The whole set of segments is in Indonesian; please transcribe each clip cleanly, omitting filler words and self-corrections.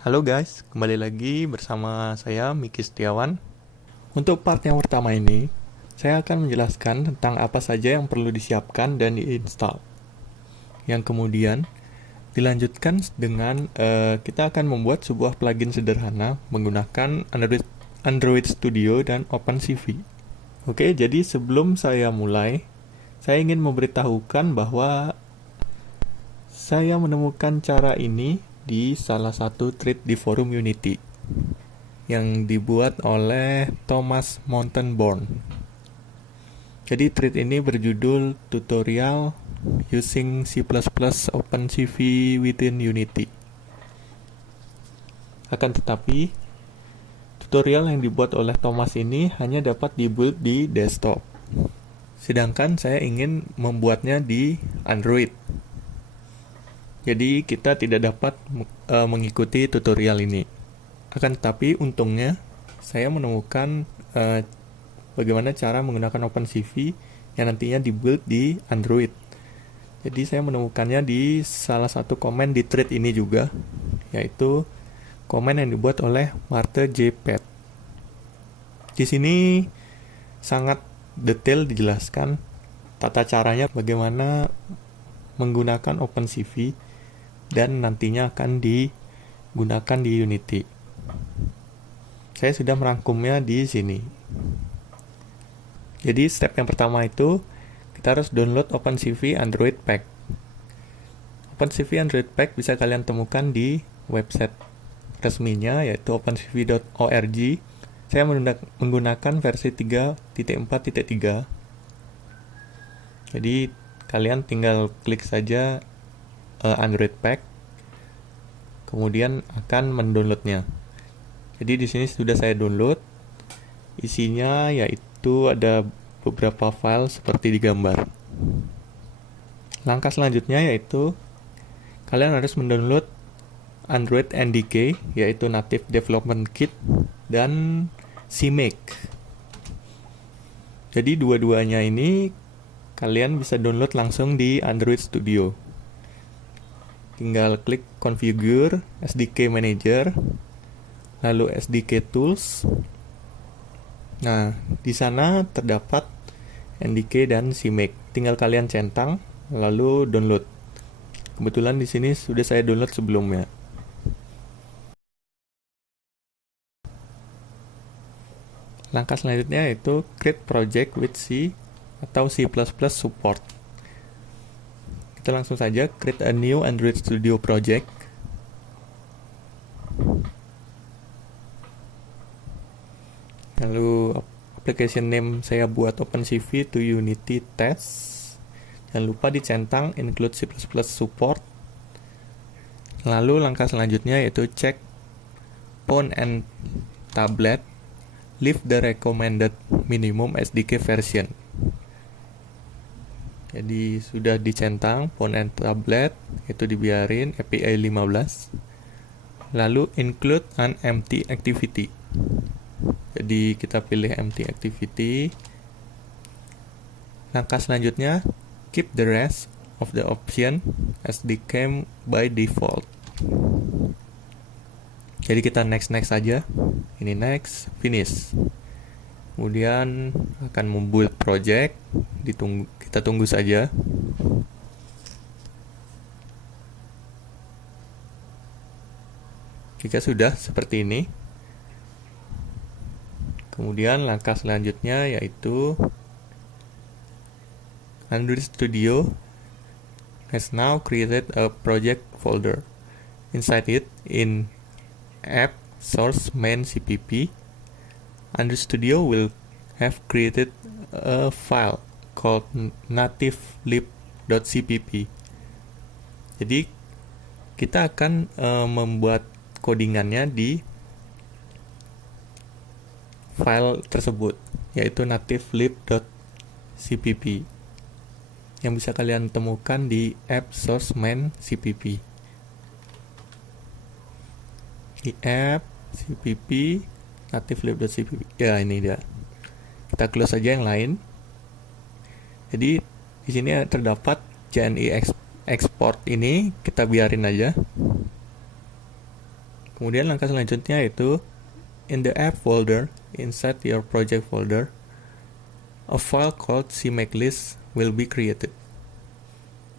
Halo guys, kembali lagi bersama saya Miki Setiawan. Untuk part yang pertama ini, saya akan menjelaskan tentang apa saja yang perlu disiapkan dan diinstal. Yang kemudian dilanjutkan dengan kita akan membuat sebuah plugin sederhana menggunakan Android Studio dan OpenCV. Oke, jadi sebelum saya mulai, saya ingin memberitahukan bahwa saya menemukan cara ini di salah satu thread di forum Unity yang dibuat oleh Thomas Mountainborn. Jadi thread ini berjudul Tutorial Using C++ OpenCV within Unity. Akan tetapi, tutorial yang dibuat oleh Thomas ini hanya dapat dibuild di desktop. Sedangkan saya ingin membuatnya di Android. Jadi kita tidak dapat mengikuti tutorial ini. Akan tetapi untungnya saya menemukan bagaimana cara menggunakan OpenCV yang nantinya dibuild di Android. Jadi saya menemukannya di salah satu komen di thread ini juga, yaitu komen yang dibuat oleh Marte J. Pett. Di sini sangat detail dijelaskan tata caranya bagaimana menggunakan OpenCV dan nantinya akan digunakan di Unity. Saya sudah merangkumnya di sini. Jadi step yang pertama itu kita harus download OpenCV Android Pack. OpenCV Android Pack bisa kalian temukan di website resminya yaitu opencv.org. Saya menggunakan versi 3.4.3. Jadi kalian tinggal klik saja Android Pack, kemudian akan mendownloadnya. Jadi di sini sudah saya download. Isinya yaitu ada beberapa file seperti di gambar. Langkah selanjutnya yaitu kalian harus mendownload Android NDK yaitu Native Development Kit dan CMake. Jadi dua-duanya ini kalian bisa download langsung di Android Studio. Tinggal klik Configure SDK Manager, lalu SDK Tools. Nah, di sana terdapat NDK dan CMake. Tinggal kalian centang, lalu download. Kebetulan di sini sudah saya download sebelumnya. Langkah selanjutnya yaitu create project with C atau C++ support. Kita langsung saja create a new Android Studio project. Lalu application name saya buat OpenCV to Unity Test. Jangan lupa dicentang include C++ support. Lalu langkah selanjutnya yaitu cek phone and tablet leave the recommended minimum SDK version. Jadi sudah dicentang phone and tablet, itu dibiarin API 15. Lalu include an empty activity. Jadi kita pilih empty activity. Langkah selanjutnya keep the rest of the option as decam by default. Jadi kita next saja. Ini next, finish. Kemudian akan membuild project, kita tunggu saja. Jika sudah seperti ini, kemudian langkah selanjutnya yaitu Android Studio has now created a project folder. Inside it, in app source main cpp, Android Studio will have created a file called nativelib.cpp. Jadi kita akan membuat codingannya di file tersebut, yaitu nativelib.cpp yang bisa kalian temukan di app source main cpp. Di app cpp nativelib.cpp. Ya, ini dia. Kita close saja yang lain. Jadi di sini terdapat JNI export ini, kita biarin aja. Kemudian langkah selanjutnya yaitu in the app folder inside your project folder, a file called cmakelist will be created.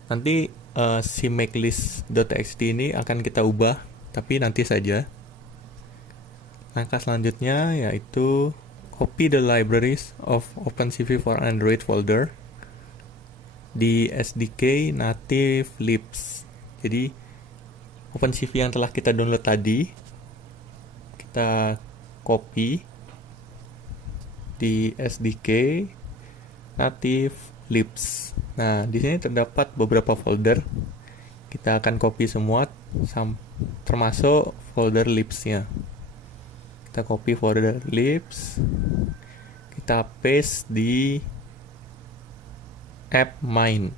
Nanti cmakelist.txt ini akan kita ubah, tapi nanti saja. Langkah selanjutnya yaitu copy the libraries of OpenCV for Android folder di SDK native libs. Jadi OpenCV yang telah kita download tadi kita copy di SDK native libs. Nah, di sini terdapat beberapa folder. Kita akan copy semua termasuk folder libs-nya. Kita copy folder libs, kita paste di app main.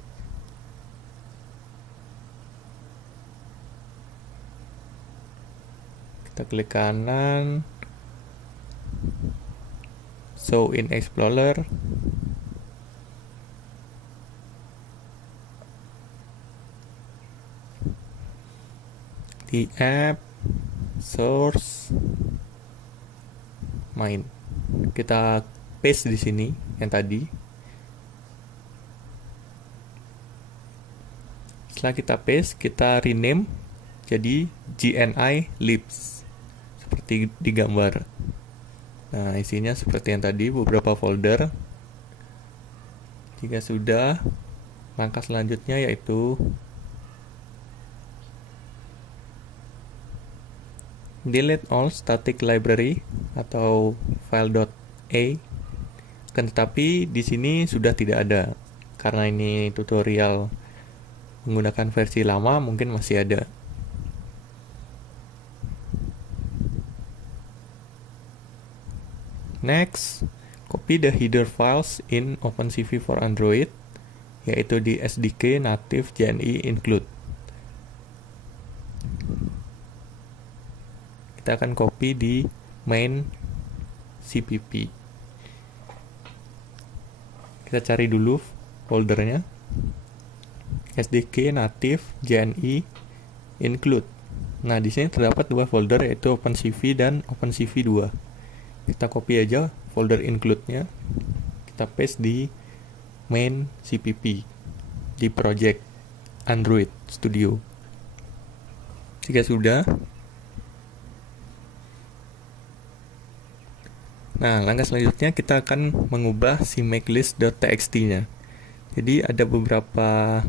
Kita klik kanan, show in Explorer, di app source main. Kita paste di sini yang tadi. Setelah kita paste, kita rename jadi GNI libs seperti di gambar. Nah, isinya seperti yang tadi, beberapa folder. Jika sudah, langkah selanjutnya yaitu delete all static library atau file.a. Akan tetapi di sini sudah tidak ada. Karena ini tutorial menggunakan versi lama, mungkin masih ada. Next, copy the header files in OpenCV for Android, yaitu di SDK native JNI include. Kita akan copy di main CPP. Kita cari dulu foldernya. SDK native JNI include. Nah, di sini terdapat dua folder yaitu OpenCV dan OpenCV 2. Kita copy aja folder include-nya. Kita paste di main CPP di project Android Studio. Jika sudah, nah, langkah selanjutnya kita akan mengubah cmakelist.txt-nya. Jadi ada beberapa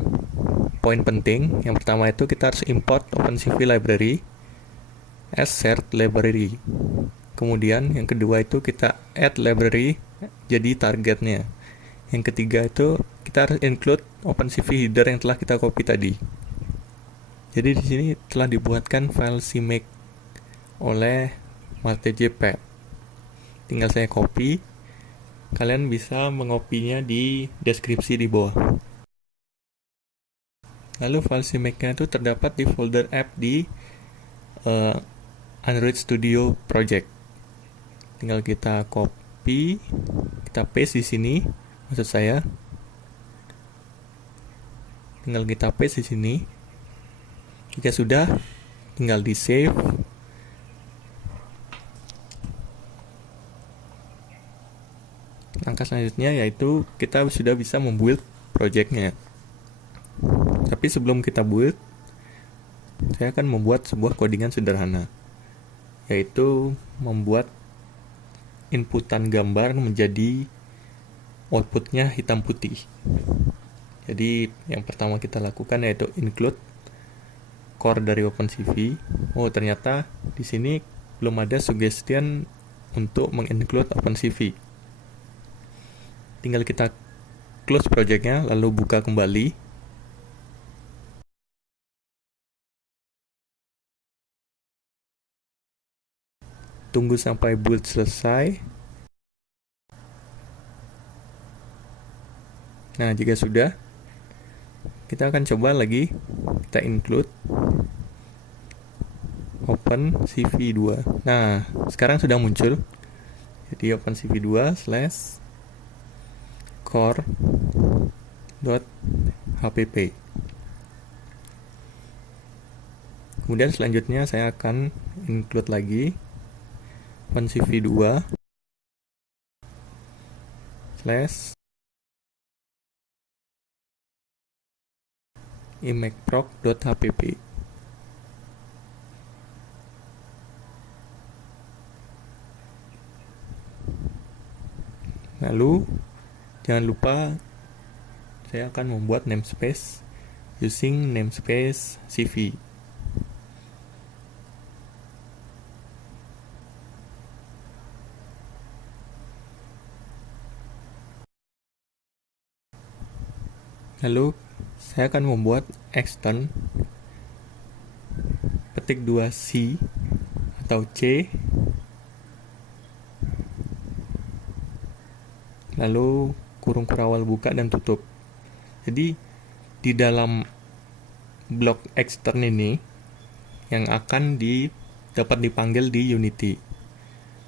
poin penting. Yang pertama itu kita harus import OpenCV library as shared library. Kemudian yang kedua itu kita add library jadi targetnya. Yang ketiga itu kita harus include OpenCV header yang telah kita copy tadi. Jadi di sini telah dibuatkan file cmake oleh MartJPad. Tinggal saya copy. Kalian bisa mengopinya di deskripsi di bawah. Lalu file cmake-nya itu terdapat di folder app di Android Studio Project. Tinggal kita copy, kita paste di sini. Maksud saya, tinggal kita paste di sini. Jika sudah, tinggal di save. Langkah selanjutnya yaitu kita sudah bisa membuild project-nya. Tapi sebelum kita build, saya akan membuat sebuah codingan sederhana, yaitu membuat inputan gambar menjadi outputnya hitam putih. Jadi yang pertama kita lakukan yaitu include core dari OpenCV. Oh, ternyata di sini belum ada suggestion untuk menginclude OpenCV. Tinggal kita close project-nya lalu buka kembali. Tunggu sampai build selesai. Nah, jika sudah, kita akan coba lagi. Kita include OpenCV 2. Nah, sekarang sudah muncul. Jadi OpenCV 2 / core.hpp. Kemudian selanjutnya saya akan include lagi oncv2 slash imagproc.hpp. Lalu jangan lupa saya akan membuat namespace using namespace CV. Lalu saya akan membuat extern petik 2C atau C, lalu kurung kurawal buka dan tutup. Jadi di dalam blok extern ini yang akan dapat dipanggil di Unity.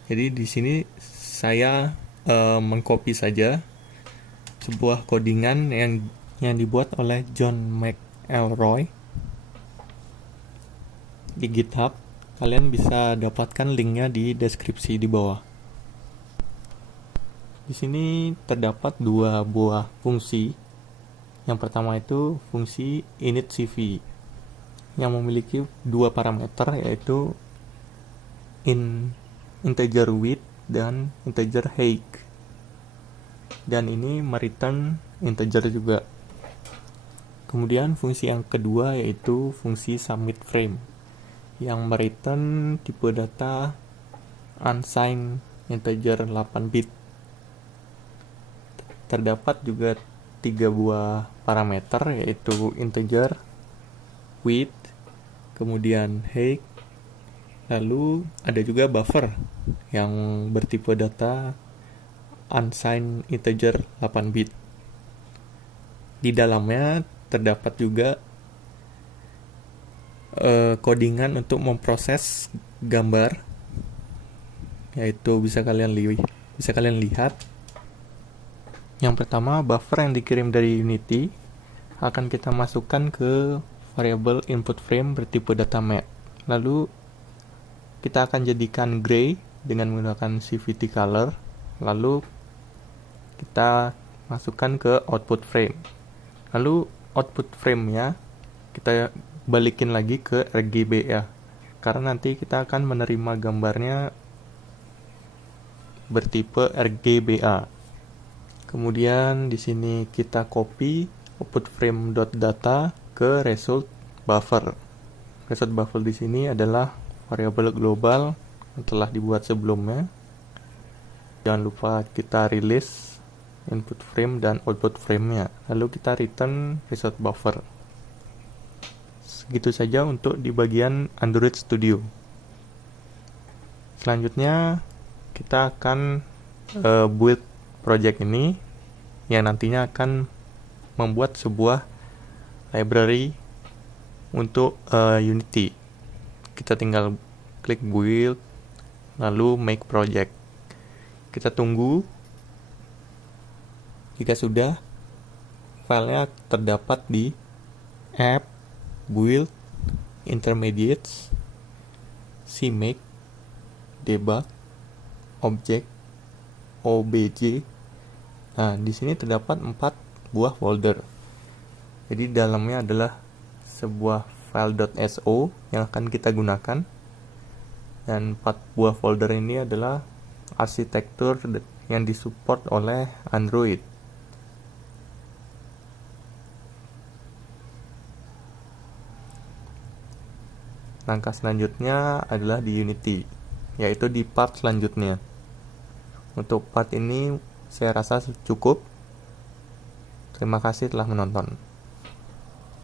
Jadi di sini saya mengcopy saja sebuah codingan yang dibuat oleh John McElroy di GitHub. Kalian bisa dapatkan linknya di deskripsi di bawah. Di sini terdapat dua buah fungsi. Yang pertama itu fungsi initCV yang memiliki dua parameter, yaitu integer width dan integer height. Dan ini mereturn integer juga. Kemudian fungsi yang kedua yaitu fungsi submitFrame yang mereturn tipe data unsigned integer 8 bit. Terdapat juga 3 buah parameter, yaitu integer, width, kemudian height, lalu ada juga buffer yang bertipe data unsigned integer 8 bit. Di dalamnya terdapat juga codingan untuk memproses gambar, yaitu bisa kalian lihat. Yang pertama, buffer yang dikirim dari Unity akan kita masukkan ke variabel input frame bertipe data map. Lalu kita akan jadikan gray dengan menggunakan CVT color. Lalu kita masukkan ke output frame. Lalu output frame-nya kita balikin lagi ke RGB ya. Karena nanti kita akan menerima gambarnya bertipe RGBA. Kemudian di sini kita copy output frame.data ke result buffer. Result buffer di sini adalah variabel global yang telah dibuat sebelumnya. Jangan lupa kita release input frame dan output frame-nya. Lalu kita return result buffer. Segitu saja untuk di bagian Android Studio. Selanjutnya kita akan build project ini yang nantinya akan membuat sebuah library untuk Unity. Kita tinggal klik build, lalu make project. Kita tunggu. Jika sudah, filenya terdapat di app, build, intermediates, cmake, debug, object, obj. Nah, di sini terdapat 4 buah folder. Jadi dalamnya adalah sebuah file.so yang akan kita gunakan. Dan 4 buah folder ini adalah arsitektur yang disupport oleh Android. Langkah selanjutnya adalah di Unity, yaitu di part selanjutnya. Untuk part ini saya rasa cukup. Terima kasih telah menonton.